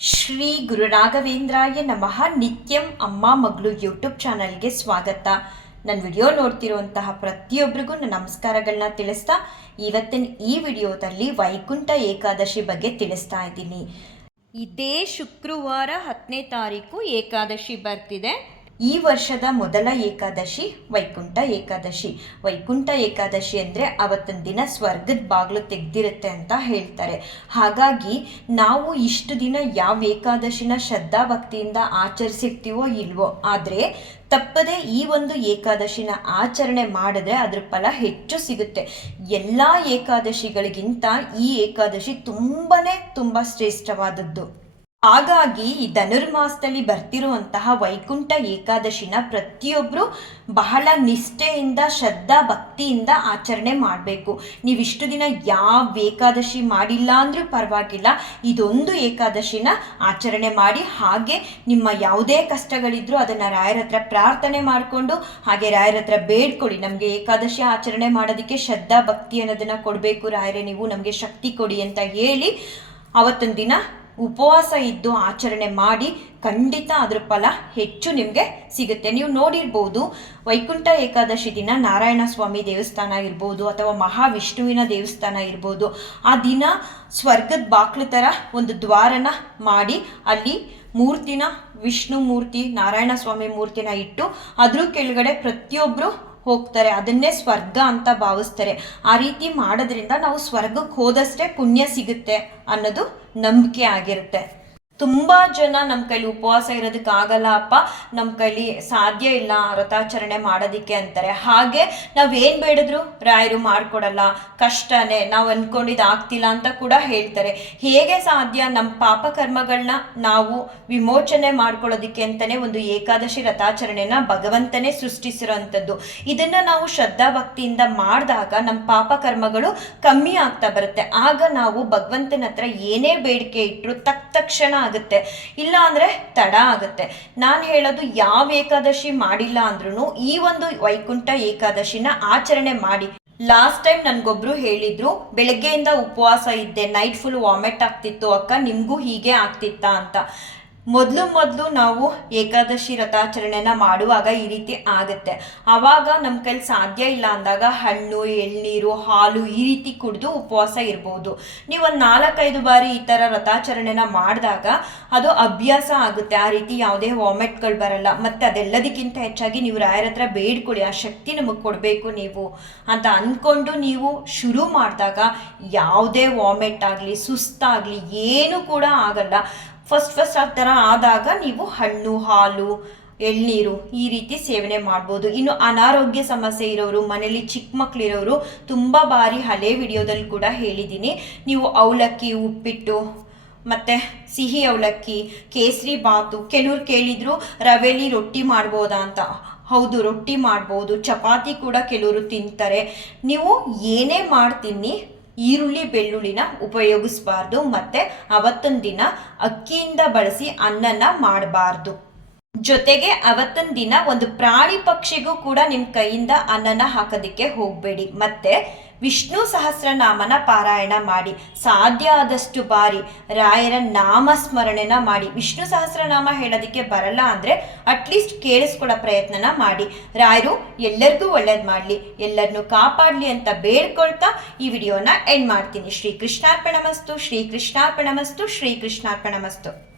ಶ್ರೀ ಗುರು ರಾಘವೇಂದ್ರಾಯ ನಮಃ. ನಿತ್ಯಂ ಅಮ್ಮ ಮಗಳು ಯೂಟ್ಯೂಬ್ ಚಾನಲ್ಗೆ ಸ್ವಾಗತ. ನನ್ನ ವಿಡಿಯೋ ನೋಡ್ತಿರುವಂತಹ ಪ್ರತಿಯೊಬ್ಬರಿಗೂ ನನ್ನ ನಮಸ್ಕಾರಗಳನ್ನ ತಿಳಿಸ್ತಾ ಇವತ್ತಿನ ಈ ವಿಡಿಯೋದಲ್ಲಿ ವೈಕುಂಠ ಏಕಾದಶಿ ಬಗ್ಗೆ ತಿಳಿಸ್ತಾ ಇದ್ದೀನಿ. ಇದೇ ಶುಕ್ರವಾರ ಹತ್ತನೇ ತಾರೀಕು ಏಕಾದಶಿ ಬರ್ತಿದೆ. ಈ ವರ್ಷದ ಮೊದಲ ಏಕಾದಶಿ ವೈಕುಂಠ ಏಕಾದಶಿ. ವೈಕುಂಠ ಏಕಾದಶಿ ಅಂದರೆ ಅವತ್ತಿನ ದಿನ ಸ್ವರ್ಗದ ಬಾಗಿಲು ತೆಗೆದಿರುತ್ತೆ ಅಂತ ಹೇಳ್ತಾರೆ. ಹಾಗಾಗಿ ನಾವು ಇಷ್ಟು ದಿನ ಯಾವ ಏಕಾದಶಿನ ಶ್ರದ್ಧಾ ಭಕ್ತಿಯಿಂದ ಆಚರಿಸಿರ್ತೀವೋ ಇಲ್ವೋ, ಆದರೆ ತಪ್ಪದೆ ಈ ಒಂದು ಏಕಾದಶಿನ ಆಚರಣೆ ಮಾಡಿದ್ರೆ ಅದ್ರ ಫಲ ಹೆಚ್ಚು ಸಿಗುತ್ತೆ. ಎಲ್ಲ ಏಕಾದಶಿಗಳಿಗಿಂತ ಈ ಏಕಾದಶಿ ತುಂಬನೇ ತುಂಬ ಶ್ರೇಷ್ಠವಾದದ್ದು. ಹಾಗಾಗಿ ಈ ಧನುರ್ಮಾಸದಲ್ಲಿ ಬರ್ತಿರುವಂತಹ ವೈಕುಂಠ ಏಕಾದಶಿನ ಪ್ರತಿಯೊಬ್ಬರು ಬಹಳ ನಿಷ್ಠೆಯಿಂದ, ಶ್ರದ್ಧಾ ಭಕ್ತಿಯಿಂದ ಆಚರಣೆ ಮಾಡಬೇಕು. ನೀವು ಇಷ್ಟು ದಿನ ಯಾವ ಏಕಾದಶಿ ಮಾಡಿಲ್ಲ ಅಂದರೂ ಪರವಾಗಿಲ್ಲ, ಇದೊಂದು ಏಕಾದಶಿನ ಆಚರಣೆ ಮಾಡಿ, ಹಾಗೆ ನಿಮ್ಮ ಯಾವುದೇ ಕಷ್ಟಗಳಿದ್ರೂ ಅದನ್ನು ರಾಯರ ಹತ್ರ ಪ್ರಾರ್ಥನೆ ಮಾಡಿಕೊಂಡು, ಹಾಗೆ ರಾಯರ ಹತ್ರ ಬೇಡ್ಕೊಡಿ, ನಮಗೆ ಏಕಾದಶಿ ಆಚರಣೆ ಮಾಡೋದಕ್ಕೆ ಶ್ರದ್ಧಾ ಭಕ್ತಿ ಅನ್ನೋದನ್ನು ಕೊಡಬೇಕು ರಾಯರೇ, ನೀವು ನಮಗೆ ಶಕ್ತಿ ಕೊಡಿ ಅಂತ ಹೇಳಿ ಅವತ್ತೊಂದು ದಿನ ಉಪವಾಸ ಇದ್ದು ಆಚರಣೆ ಮಾಡಿ ಖಂಡಿತ ಅದ್ರ ಫಲ ಹೆಚ್ಚು ನಿಮಗೆ ಸಿಗುತ್ತೆ. ನೀವು ನೋಡಿರ್ಬೋದು, ವೈಕುಂಠ ಏಕಾದಶಿ ದಿನ ನಾರಾಯಣ ಸ್ವಾಮಿ ದೇವಸ್ಥಾನ ಇರ್ಬೋದು ಅಥವಾ ಮಹಾವಿಷ್ಣುವಿನ ದೇವಸ್ಥಾನ ಇರ್ಬೋದು, ಆ ದಿನ ಸ್ವರ್ಗದ ಬಾಕ್ಲು ಥರ ಒಂದು ದ್ವಾರನ ಮಾಡಿ ಅಲ್ಲಿ ಮೂರ್ತಿನ ವಿಷ್ಣು ಮೂರ್ತಿ, ನಾರಾಯಣ ಸ್ವಾಮಿ ಮೂರ್ತಿನ ಇಟ್ಟು ಅದ್ರ ಕೆಳಗಡೆ ಪ್ರತಿಯೊಬ್ಬರು ಹೋಗ್ತಾರೆ, ಅದನ್ನೇ ಸ್ವರ್ಗ ಅಂತ ಭಾವಿಸ್ತಾರೆ. ಆ ರೀತಿ ಮಾಡೋದ್ರಿಂದ ನಾವು ಸ್ವರ್ಗಕ್ಕೆ ಹೋದಷ್ಟೇ ಪುಣ್ಯ ಸಿಗುತ್ತೆ ಅನ್ನೋದು ನಂಬಿಕೆ ಆಗಿರುತ್ತೆ. ತುಂಬ ಜನ ನಮ್ಮ ಕೈಲಿ ಉಪವಾಸ ಇರೋದಕ್ಕೆ ಆಗಲ್ಲ ಅಪ್ಪ. ನಮ್ಮ ಕೈಲಿ ಸಾಧ್ಯ ಇಲ್ಲ ವ್ರತಾಚರಣೆ ಮಾಡೋದಿಕ್ಕೆ ಅಂತಾರೆ. ಹಾಗೆ ನಾವೇನು ಬೇಡಿದ್ರು ರಾಯರು ಮಾಡಿಕೊಡಲ್ಲ. ಕಷ್ಟನೇ, ನಾವು ಅಂದ್ಕೊಂಡಿದ್ದು ಆಗ್ತಿಲ್ಲ ಅಂತ ಕೂಡ ಹೇಳ್ತಾರೆ. ಹೇಗೆ ಸಾಧ್ಯ ನಮ್ಮ ಪಾಪ ಕರ್ಮಗಳನ್ನ ನಾವು ವಿಮೋಚನೆ ಮಾಡ್ಕೊಳ್ಳೋದಕ್ಕೆ ಅಂತಲೇ ಒಂದು ಏಕಾದಶಿ ರಥಾಚರಣೆನ ಭಗವಂತನೇ ಸೃಷ್ಟಿಸಿರೋವಂಥದ್ದು ಇದನ್ನು ನಾವು ಶ್ರದ್ಧಾ ಭಕ್ತಿಯಿಂದ ಮಾಡಿದಾಗ ನಮ್ಮ ಪಾಪ ಕರ್ಮಗಳು ಕಮ್ಮಿ ಆಗ್ತಾ ಬರುತ್ತೆ. ಆಗ ನಾವು ಭಗವಂತನ ಹತ್ರ ಏನೇ ಬೇಡಿಕೆ ಇಟ್ಟರು ತಕ್ಷಣ ಆಗುತ್ತೆ. ಇಲ್ಲ ಅಂದರೆ ತಡ ಆಗುತ್ತೆ. ನಾನು ಹೇಳೋದು ಯಾವ ಏಕಾದಶಿ ಮಾಡಿಲ್ಲ ಅಂದ್ರೂ ಈ ಒಂದು ವೈಕುಂಠ ಏಕಾದಶಿನ ಆಚರಣೆ ಮಾಡಿ. ಲಾಸ್ಟ್ ಟೈಮ್ ನನಗೊಬ್ರು ಹೇಳಿದ್ರು, ಬೆಳಗ್ಗೆಯಿಂದ ಉಪವಾಸ ಇದ್ದೆ ನೈಟ್ ಫುಲ್ ವಾಮಿಟ್ ಆಗ್ತಿತ್ತು, ಅಕ್ಕ ನಿಮಗೂ ಹೀಗೆ ಆಗ್ತಿತ್ತಾ ಅಂತ. ಮೊದಲು ಮೊದಲು ನಾವು ಏಕಾದಶಿ ವ್ರತಾಚರಣೆನ ಮಾಡುವಾಗ ಈ ರೀತಿ ಆಗುತ್ತೆ. ಆವಾಗ ನಮ್ಮ ಕೈಲಿ ಸಾಧ್ಯ ಇಲ್ಲ ಅಂದಾಗ ಹಣ್ಣು, ಎಳ್ನೀರು, ಹಾಲು ಈ ರೀತಿ ಕುಡಿದು ಉಪವಾಸ ಇರ್ಬೋದು. ನೀವು ಒಂದು ನಾಲ್ಕೈದು ಬಾರಿ ಈ ಥರ ರಥಾಚರಣೆನ ಮಾಡಿದಾಗ ಅದು ಅಭ್ಯಾಸ ಆಗುತ್ತೆ. ಆ ರೀತಿ ಯಾವುದೇ ವಾಮಿಟ್ಗಳು ಬರಲ್ಲ. ಮತ್ತು ಅದೆಲ್ಲದಕ್ಕಿಂತ ಹೆಚ್ಚಾಗಿ ನೀವು ರಾಯರ ಹತ್ರ ಬೇಡ್ಕೊಳ್ಳಿ ಆ ಶಕ್ತಿ ನಮಗೆ ಕೊಡಬೇಕು ನೀವು ಅಂತ ಅಂದ್ಕೊಂಡು ನೀವು ಶುರು ಮಾಡಿದಾಗ ಯಾವುದೇ ವಾಮಿಟ್ ಆಗಲಿ, ಸುಸ್ತಾಗಲಿ ಏನು ಕೂಡ ಆಗಲ್ಲ. ಫಸ್ಟ್ ಫಸ್ಟ್ ಆ ಥರ ಆದಾಗ ನೀವು ಹಣ್ಣು, ಹಾಲು, ಎಳ್ನೀರು ಈ ರೀತಿ ಸೇವನೆ ಮಾಡ್ಬೋದು. ಇನ್ನು ಅನಾರೋಗ್ಯ ಸಮಸ್ಯೆ ಇರೋರು, ಮನೇಲಿ ಚಿಕ್ಕ ಮಕ್ಕಳಿರೋರು ತುಂಬ ಬಾರಿ ಹಳೆ ವಿಡಿಯೋದಲ್ಲಿ ಕೂಡ ಹೇಳಿದ್ದೀನಿ. ನೀವು ಅವಲಕ್ಕಿ, ಉಪ್ಪಿಟ್ಟು, ಮತ್ತು ಸಿಹಿ ಅವಲಕ್ಕಿ, ಕೇಸರಿ ಬಾತು, ಕೆಲವ್ರು ಕೇಳಿದ್ರು ರವೆಲಿ ರೊಟ್ಟಿ ಮಾಡ್ಬೋದಾ ಅಂತ. ಹೌದು, ರೊಟ್ಟಿ ಮಾಡ್ಬೋದು, ಚಪಾತಿ ಕೂಡ ಕೆಲವರು ತಿಂತಾರೆ. ನೀವು ಏನೇ ಮಾಡ್ತೀನಿ ಈರುಳ್ಳಿ ಬೆಳ್ಳುಳ್ಳಿನ ಉಪಯೋಗಿಸಬಾರ್ದು ಮತ್ತು ಅವತ್ತೊಂದು ದಿನ ಅಕ್ಕಿಯಿಂದ ಬಳಸಿ ಅನ್ನನ ಮಾಡಬಾರ್ದು. ಜೊತೆಗೆ ಅವತ್ತಿನ ದಿನ ಒಂದು ಪ್ರಾಣಿ ಪಕ್ಷಿಗೂ ಕೂಡ ನಿಮ್ಮ ಕೈಯಿಂದ ಅನ್ನನ ಹಾಕೋದಕ್ಕೆ ಹೋಗಬೇಡಿ. ಮತ್ತೆ ವಿಷ್ಣು ಸಹಸ್ರನಾಮನ ಪಾರಾಯಣ ಮಾಡಿ. ಸಾಧ್ಯ ಆದಷ್ಟು ಬಾರಿ ರಾಯರ ನಾಮಸ್ಮರಣೆನ ಮಾಡಿ. ವಿಷ್ಣು ಸಹಸ್ರನಾಮ ಹೇಳೋದಕ್ಕೆ ಬರಲ್ಲ ಅಂದರೆ ಅಟ್ಲೀಸ್ಟ್ ಕೇಳಿಸ್ಕೊಳ್ಳೋ ಪ್ರಯತ್ನನ ಮಾಡಿ. ರಾಯರು, ಎಲ್ಲರಿಗೂ ಒಳ್ಳೇದು ಮಾಡಲಿ. ಎಲ್ಲರನ್ನು ಕಾಪಾಡಲಿ ಅಂತ ಬೇಡ್ಕೊಳ್ತಾ ಈ ವಿಡಿಯೋನ ಎಂಡ್ ಮಾಡ್ತೀನಿ. ಶ್ರೀ ಕೃಷ್ಣಾರ್ಪಣಮಸ್ತು ಶ್ರೀ ಕೃಷ್ಣಾರ್ಪಣಮಸ್ತು ಶ್ರೀ ಕೃಷ್ಣಾರ್ಪಣಮಸ್ತು